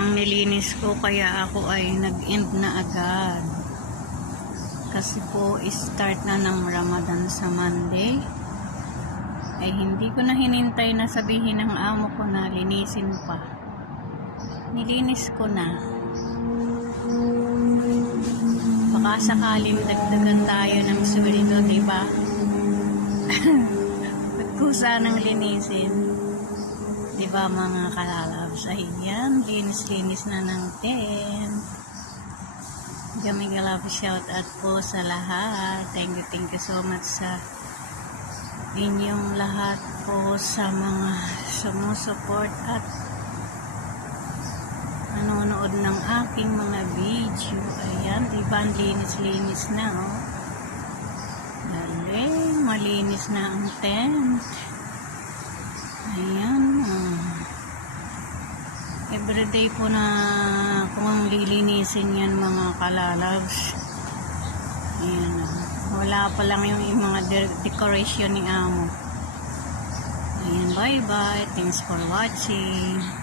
ang nilinis ko, kaya ako ay nag-end na agad. Kasi po, start na ng Ramadan sa Monday. Ay hindi ko na hinintay na sabihin ng amo ko na linisin pa. Nilinis ko na. Baka sakaling dagdagan tayo ng sweldo, diba? Pagkusa ng linisin. Diba mga kalalabs? Ayan, linis-linis na ng tent. Gamigalab, shout out po sa lahat. Thank you so much sa inyong lahat po sa mga sumusuport at nanonood ng aking mga video. Ayan, diba ang linis-linis na, oh. Galing, malinis na ang tent. Ayan, everyday po na kung lilinisin yan mga kalalabs. Ayan, wala pa lang yung mga decoration ni amo. Ayan, bye bye, thanks for watching.